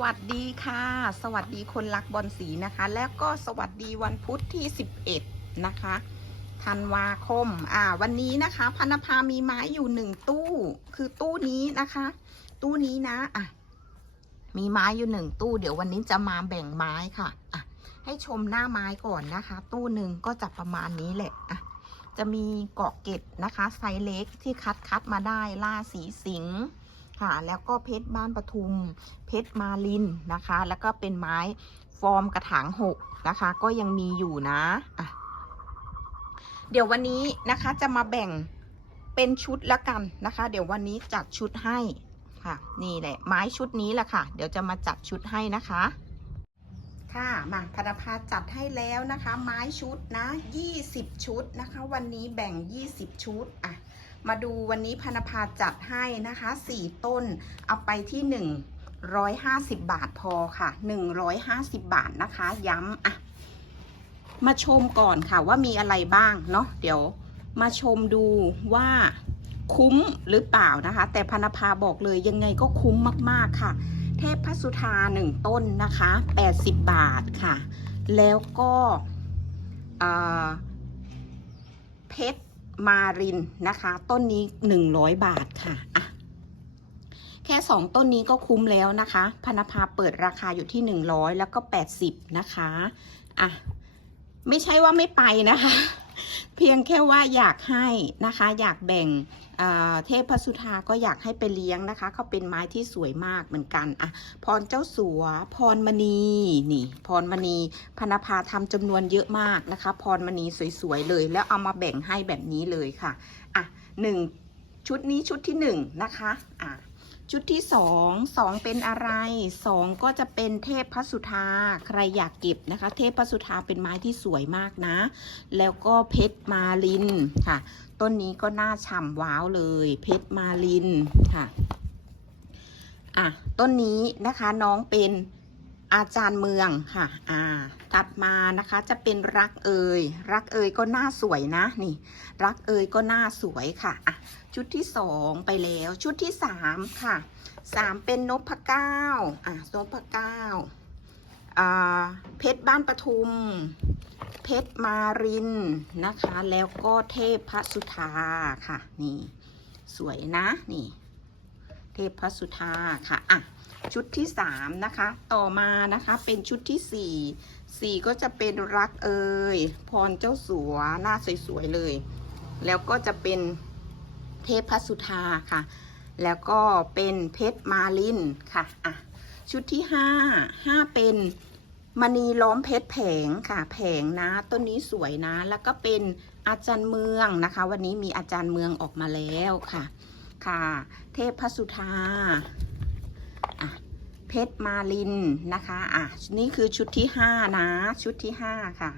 วัสดีค่ะ สวัสดีคนรักบอลสีนะคะ แล้วก็สวัสดีวันพุธที่ 11 นะคะธันวาคม อ่า วันนี้นะคะพันธภามีไม้อยู่หนึ่งตู้ คือตู้นี้นะคะ ตู้นี้นะ อะ มีไม้อยู่หนึ่งตู้ เดี๋ยววันนี้จะมาแบ่งไม้ค่ะ อะ ให้ชมหน้าไม้ก่อนนะคะ ตู้หนึ่งก็จะประมาณนี้แหละ อะ จะมีเกาะเก็ดนะคะ ไซส์เล็กที่คัดคัดมาได้ ล่าสีสิงห์ ค่ะ แล้วก็เพชรบ้านปทุม เพชรมาลินนะคะ แล้วก็เป็นไม้ฟอร์มกระถางหกนะคะ ก็ยังมีอยู่นะอะเดี๋ยววันนี้นะคะจะมาแบ่งเป็นชุดละกันนะคะ เดี๋ยววันนี้จัดชุดให้ค่ะ นี่แหละไม้ชุดนี้แหละค่ะ เดี๋ยวจะมาจัดชุดให้นะคะ ค่ะมาพนภาจัดให้แล้วนะคะ ไม้ชุดนะ 20 ชุดนะคะ วันนี้แบ่ง 20 ชุดอะ มาดูวันนี้พนภาจัดให้นะคะ 4 ต้นเอาไปที่ 150 บาทพอค่ะ 150 บาทนะคะ ย้ำอะ มาชมก่อนค่ะว่ามีอะไรบ้างเนาะเดี๋ยวมาชมดูว่าคุ้มหรือเปล่านะคะ แต่พนภาบอกเลยยังไงก็คุ้มมากๆค่ะ เทพพระสุธาหนึ่งต้นนะคะ 80 บาทค่ะ แล้วก็เพชร มารินนะคะ ต้นนี้100บาทค่ะอะ แค่2ต้นนี้ก็คุ้มแล้วนะคะพนภาเปิดราคาอยู่ที่100แล้วก็80นะคะอะไม่ใช่ว่าไม่ไปนะคะ เพียงแค่ว่าอยากให้นะคะ อยากแบ่ง เทพพสุธาก็อยากให้ไปเลี้ยงนะคะ เขาเป็นไม้ที่สวยมากเหมือนกันอะพรเจ้าสัว พรมณีนี่ พรมณีพนภาทำจำนวนเยอะมากนะคะ พรมณีสวยๆเลย แล้วเอามาแบ่งให้แบบนี้เลยค่ะอะหนึ่งชุดนี้ชุดที่หนึ่งนะคะอะ ชุดที่สองสองเป็นอะไรสองก็จะเป็นเทพพระสุธาใครอยากเก็บนะคะ เทพพระสุธาเป็นไม้ที่สวยมากนะ แล้วก็เพชรมาลินค่ะ ต้นนี้ก็น่าฉ่ำว้าวเลย เพชรมาลินค่ะอะต้นนี้นะคะน้องเป็น อาจารย์เมืองค่ะอ่าตัดมานะคะจะเป็นรักเอยรักเอยก็หน่าสวยนะนี่ รักเอยก็หน่าสวยค่ะอะ ชุดที่สองไปแล้ว ชุดที่สามค่ะสามเป็นนพเก้าอะนพเก้าอ่าเพชรบ้านปทุม เพชรมารินนะคะ แล้วก็เทพพระสุธาค่ะ นี่ สวยนะนี่ เทพพระสุธาค่ะอะ ชุดที่สามนะคะ ต่อมานะคะเป็นชุดที่สี่สี่ก็จะเป็นรักเอ่ยพรเจ้าสัวหน้าสวยๆเลย แล้วก็จะเป็นเทพพระสุธาค่ะ แล้วก็เป็นเพชรมาลินค่ะอะชุดที่ห้าห้าเป็นมณีล้อมเพชรแผงค่ะ แผงนะต้นนี้สวยนะ แล้วก็เป็นอาจารย์เมืองนะคะ วันนี้มีอาจารย์เมืองออกมาแล้วค่ะ ค่ะ เทพพระสุธา เพชรมาลินนะคะ อะ นี่คือชุดที่ห้านะ ชุดที่ห้าค่ะ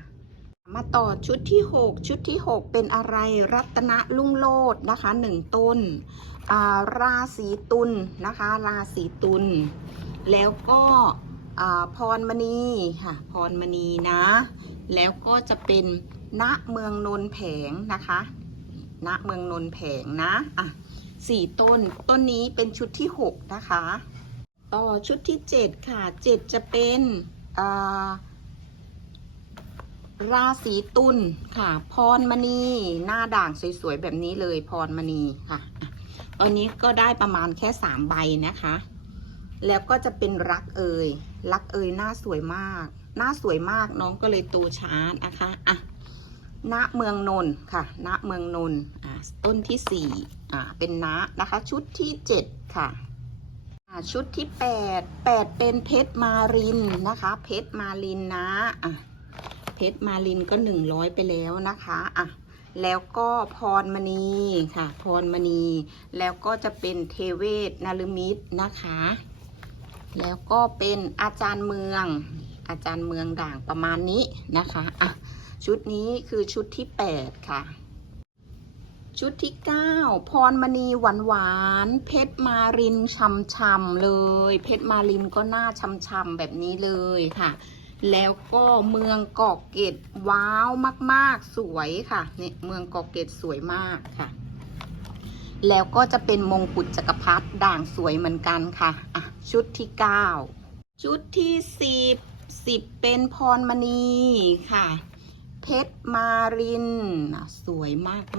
มาต่อชุดที่หกชุดที่หกเป็นอะไรรัตนลุ่งโลดนะคะหนึ่งต้น อ่า ราศีตุลนะคะ ราศีตุล แล้วก็อ่าพรมณีค่ะ พรมณีนะ แล้วก็จะเป็นณเมืองนนแผงนะคะณเมืองนนแผงนะ อะสี่ต้น ต้นนี้เป็นชุดที่หกนะคะ ต่อชุดที่เจ็ดค่ะเจ็ดจะเป็นาราศีตุลค่ะ พรมณี หน้าด่างสวยๆแบบนี้เลยพรมณีค่ะอะตอนนี้ก็ได้ประมาณแค่สามใบนะคะ แล้วก็จะเป็นรักเอยรักเอยหน้าสวยมาก หน้าสวยมากน้องก็เลยโตช้านะคะอะณเมืองนนท์ค่ะณเมืองนนท์อะต้นที่สี่อะเป็นณนะคะ ชุดที่เจ็ดค่ะ ชุดที่แปดแปดเป็นเพชรมารินนะคะ เพชรมารินนะอะเพชรมาลินก็หนึ่งร้อยไปแล้วนะคะอะแล้วก็พรมณีค่ะ พรมณี แล้วก็จะเป็นเทเวศนารมิตรนะคะ แล้วก็เป็นอาจารย์เมือง อาจารย์เมืองด่างประมาณนี้นะคะอะชุดนี้คือชุดที่แปดค่ะ ชุดที่เก้าพรมณีหวานหวานเพชรมารินช่ำๆเลย เพชรมารินก็หน้าช่ำๆแบบนี้เลยค่ะ แล้วก็เมืองเกาะเกร็ดว้าวมากๆสวยค่ะเนี่ยเมืองเกาะเกร็ดสวยมากค่ะ แล้วก็จะเป็นมงกุฎจักรพรรดิด่างสวยเหมือนกันค่ะอะชุดที่เก้าชุดที่สิบสิบเป็นพรมณีค่ะ เพชรมาริน สวย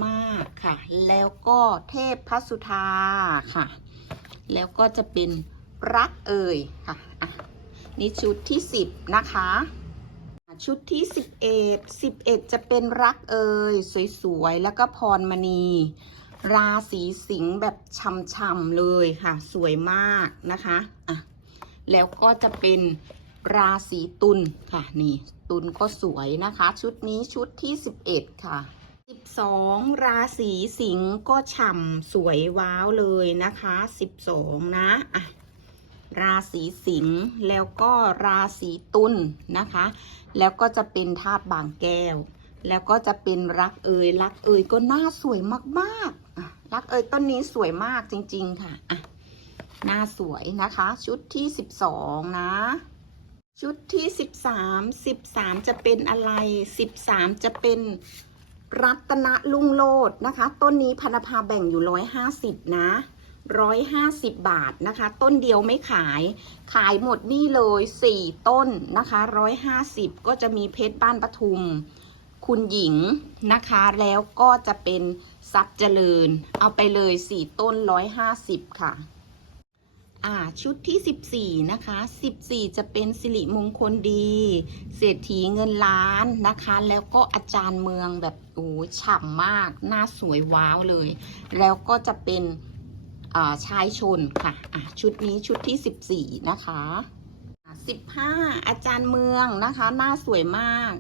มากๆค่ะ แล้วก็เทพพระสุธาค่ะ แล้วก็จะเป็นรักเอ่ยค่ะอะนี่ชุดที่สิบนะคะ ชุดที่สิบเอ็ดสิบเอ็ดจะเป็นรักเอ่ยสวยๆ แล้วก็พรมณี ราศีสิงห์แบบช่ำๆเลยค่ะ สวยมากนะคะอะแล้วก็จะเป็น ราศีตุลค่ะ นี่ ตุลก็สวยนะคะ ชุดนี้ชุดที่11ค่ะ12ราศีสิงห์ก็ฉ่ำสวยว้าวเลยนะคะ12นะอะราศีสิงห์แล้วก็ราศีตุลนะคะ แล้วก็จะเป็นธาตุบางแก้ว แล้วก็จะเป็นรักเอยรักเอยก็น่าสวยมากๆรักเอยต้นนี้สวยมากจริง ๆ ค่ะอะหน้าสวยนะคะ ชุดที่12นะ ชุดที่13 13จะเป็นอะไร13จะเป็นรัตนลุงโลดนะคะ ต้นนี้พันภาแบ่งอยู่150นะ150บาทนะคะ ต้นเดียวไม่ขาย ขายหมดนี่เลย4ต้นนะคะ150ก็จะมีเพชรบ้านปทุม คุณหญิงนะคะ แล้วก็จะเป็นทรัพย์เจริญ เอาไปเลย4ต้น150ค่ะ อ่าชุดที่ 14 นะคะ 14 จะเป็นสิริมงคลดี เศรษฐีเงินล้านนะคะ แล้วก็อาจารย์เมืองแบบโอ้ฉ่ำมาก หน้าสวยว้าวเลย แล้วก็จะเป็นอ่าชายชนค่ะอะชุดนี้ชุดที่ 14 นะคะอะ15 อาจารย์เมืองนะคะ หน้าสวยมาก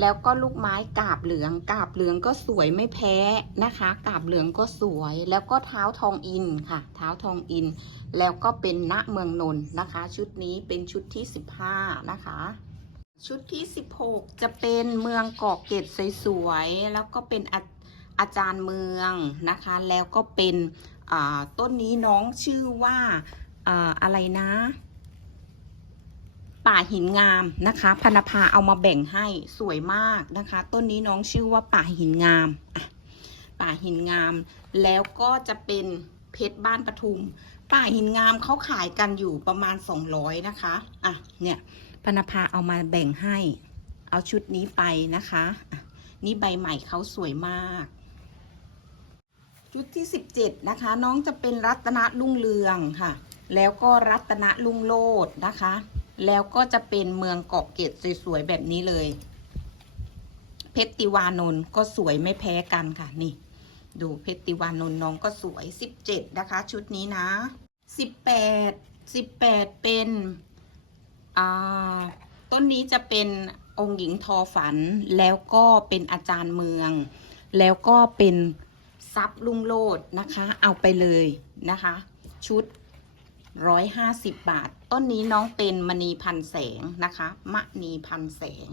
แล้วก็ลูกไม้กาบเหลือง กาบเหลืองก็สวยไม่แพ้นะคะ กาบเหลืองก็สวย แล้วก็เท้าทองอินค่ะ เท้าทองอิน แล้วก็เป็นณเมืองนนท์นะคะ ชุดนี้เป็นชุดที่ 15 นะคะ ชุดที่ 16 จะเป็นเมืองเกาะเกร็ดสวยๆแล้วก็เป็นอาอาจารย์เมืองนะคะ แล้วก็เป็นต้นนี้น้องชื่อว่าอ่าอะไรนะ ป่าหินงามนะคะพนภาเอามาแบ่งให้สวยมากนะคะ ต้นนี้น้องชื่อว่าป่าหินงามป่าหินงาม แล้วก็จะเป็นเพชรบ้านปทุม ป่าหินงามเขาขายกันอยู่ประมาณ 200 นะคะอะเนี่ยพนภาเอามาแบ่งให้ เอาชุดนี้ไปนะคะะนี่ใบใหม่เขาสวยมากชุดที่ 17 นะคะ น้องจะเป็นรัตนรุ่งเรืองค่ะ แล้วก็รัตนรุ่งโลดนะคะ แล้วก็จะเป็นเมืองเกาะเกร็ดสวยๆแบบนี้เลย เพชรติวานนท์ก็สวยไม่แพ้กันค่ะนี่ ดูเพชรติวานนท์น้องก็สวย17นะคะ ชุดนี้นะ18 18เป็นอ่าต้นนี้จะเป็นองค์หญิงทอฝัน แล้วก็เป็นอาจารย์เมือง แล้วก็เป็นทรัพย์ลุงโลดนะคะ เอาไปเลยนะคะ ชุด 150 บาท ต้นนี้น้องเป็นมณีพันแสงนะคะมณีพันแสง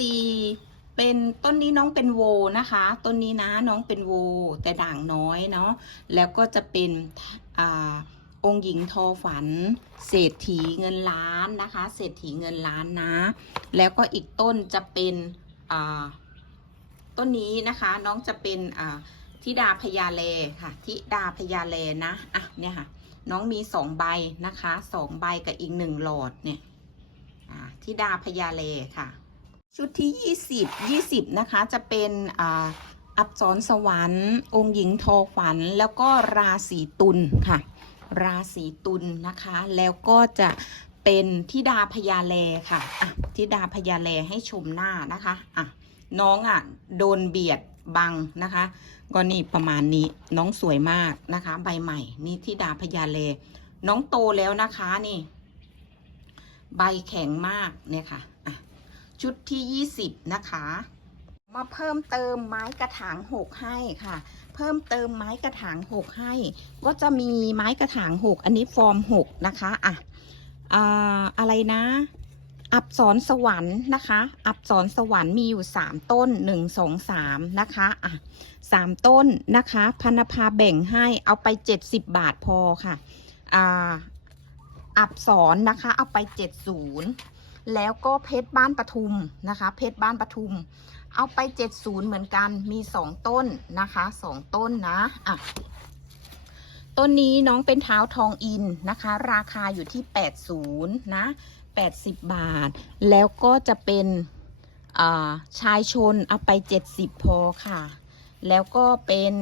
14 เป็นต้นนี้น้องเป็นโวนะคะ ต้นนี้นะน้องเป็นโว แต่ด่างน้อยเนาะแล้วก็จะเป็นอองค์หญิงทอฝัน เศรษฐีเงินล้านนะคะ เศรษฐีเงินล้านนะ แล้วก็อีกต้นจะเป็นต้นนี้นะคะน้องจะเป็นอ่า ธิดาพญาเลค่ะธิดาพญาเลนะอะเนี่ยค่ะ น้องมีสองใบนะคะสองใบกับอีกหนึ่งหลอดเนี่ยอ่าธิดาพญาเลค่ะ ชุดที่ยี่สิบยี่สิบนะคะจะเป็นอ่าอับสรสวรรค์ องค์หญิงทอฝันแล้วก็ราศีตุลค่ะ ราศีตุลนะคะ แล้วก็จะเป็นธิดาพญาเลค่ะอะธิดาพญาเลให้ชมหน้านะคะอะน้องอะโดนเบียด บังนะคะ ก็นี่ประมาณนี้น้องสวยมากนะคะ ใบใหม่นี่ที่ดาพญาเลน้องโตแล้วนะคะนี่ ใบแข็งมากเนี่ยค่ะะชุดที่20นะคะ มาเพิ่มเติมไม้กระถางหกให้ค่ะ เพิ่มเติมไม้กระถางหกให้ ก็จะมีไม้กระถางหกอันนี้ฟอร์มหกนะคะอะอ่าอะไรนะ อับสรสวรรค์นะคะ อับสรสวรรค์มีอยู่3ต้น1 2 3นะคะอะสามต้นนะคะพันภาแบ่งให้เอาไป70บาทพอค่ะอ่าอับสรนะคะเอาไป70แล้วก็เพชรบ้านปทุมนะคะ เพชรบ้านปทุม เอาไป70เหมือนกันมี2ต้นนะคะ2ต้นนะอะต้นนี้น้องเป็นเท้าทองอินนะคะ ราคาอยู่ที่ 80 นะ 80 บาท แล้วก็จะเป็นาชายชนเอาไป 70 พอค่ะ แล้วก็เป็น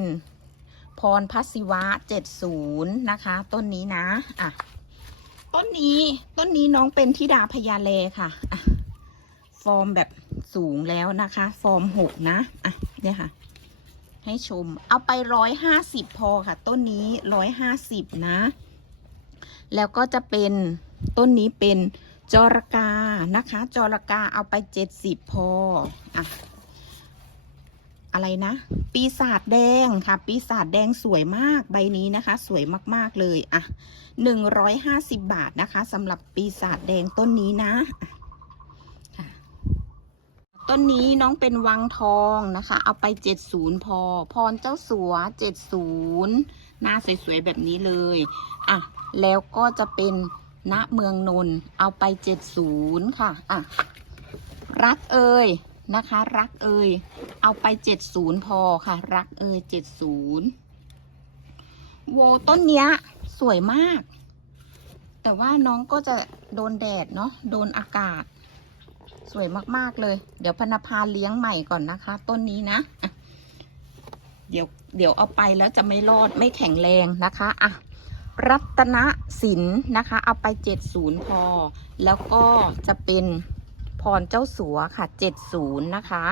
พรพัศิวะ 70 นะคะ ต้นนี้นะ อะ ต้นนี้ ต้นนี้น้องเป็นธิดาพญาเลค่ะอะ ฟอร์มแบบสูงแล้วนะคะ ฟอร์มหกนะ อะ เนี่ยค่ะ ให้ชม เอาไปร้อยห้าสิบพอค่ะ ต้นนี้ร้อยห้าสิบนะ แล้วก็จะเป็น ต้นนี้เป็น จอรกานะคะจอรกาเอาไปเจ็ดสิบพออะอะไรนะ ปีศาจแดงค่ะ ปีศาจแดงสวยมากใบนี้นะคะ สวยมากๆเลยอะหนึ่งร้อยห้าสิบบาทนะคะสำหรับปีศาจแดงต้นนี้นะต้นนี้น้องเป็นวังทองนะคะ เอาไป70พอ พรเจ้าสัว70หน้าสวยๆแบบนี้เลย อะ แล้วก็จะเป็น ณเมืองนนท์เอาไป70ค่ะอะรักเอ่ยนะคะ รักเอ่ยเอาไป70พอค่ะ รักเอ่ย70โวต้นเนี้ย สวยมาก แต่ว่าน้องก็จะโดนแดดเนาะโดนอากาศ สวยมากๆเลย เดี๋ยวพนภาเลี้ยงใหม่ก่อนนะคะ ต้นนี้นะะเดี๋ยวเดี๋ยวเอาไปแล้วจะไม่รอดไม่แข็งแรงนะคะอะ รัตนศิลป์นะคะ เอาไปเจ็ดศูนย์พอ แล้วก็จะเป็นพรเจ้าสัวค่ะเจ็ดศูนย์นะคะ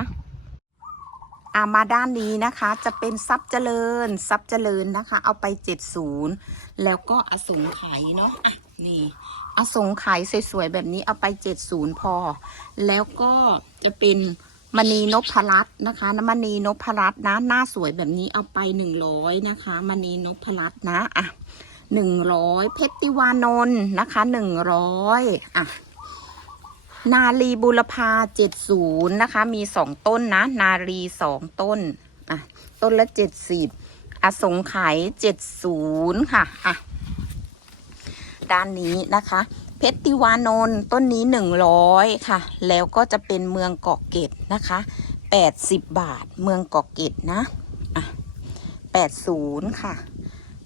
อะมาด้านนี้นะคะจะเป็นทรัพย์เจริญทรัพย์เจริญนะคะ เอาไปเจ็ดศูนย์แล้วก็อสงไขยเนาะอะนี่อสงไขยสวยๆแบบนี้เอาไป 70 พอ แล้วก็จะเป็นมณีนพรัตน์นะคะน้ำมณีนพรัตน์นะ หน้าสวยแบบนี้เอาไป 100 นะคะมณีนพรัตน์นะอะ 100เพชรติวานนท์นะคะ100อะนาลีบุรพา70นย์นะคะ มี2ต้นนะ นาลี2ต้นอะต้นละ70อสงไขย70ค่ะอะด้านนี้นะคะ เพชรติวานนท์ต้นนี้100ค่ะ แล้วก็จะเป็นเมืองเกาะเกร็ดนะคะ80บบาทเมืองเกาะเกร็ดนะอะ80ค่ะ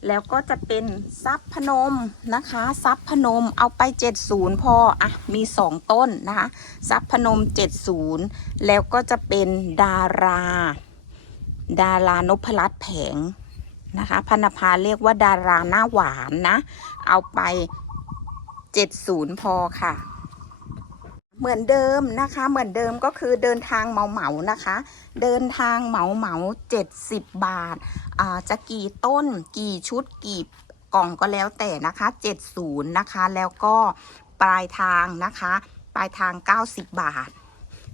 แล้วก็จะเป็นซับพนมนะคะซับพนมเอาไป 70 พออะมี 2 ต้นนะคะซับพนม 70 แล้วก็จะเป็นดารา ดารานพรัตน์แผงนะคะพนภาเรียกว่าดาราหน้าหวานนะ เอาไป 70 พอค่ะ เหมือนเดิมนะคะ เหมือนเดิมก็คือเดินทางเหมาเหมานะคะ เดินทางเหมาเหมา70บาทอ่าจะกี่ต้นกี่ชุดกี่กล่องก็แล้วแต่นะคะ70นะคะ แล้วก็ปลายทางนะคะ ปลายทาง90บาท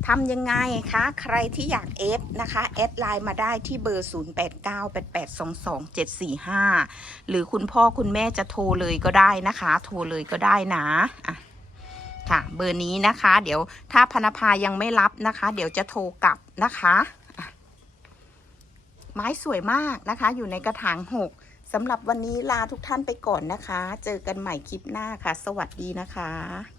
ทำยังไงคะ ใครที่อยากเอฟนะคะแอดไลน์มาได้ที่เบอร์ 0898822745 หรือคุณพ่อคุณแม่จะโทรเลยก็ได้นะคะ โทรเลยก็ได้นะอะ ค่ะ เบอร์นี้นะคะ เดี๋ยวถ้าพนภายังไม่รับนะคะ เดี๋ยวจะโทรกลับนะคะอะไม้สวยมากนะคะ อยู่ในกระถางหกสำหรับวันนี้ลาทุกท่านไปก่อนนะคะ เจอกันใหม่คลิปหน้าค่ะ สวัสดีนะคะ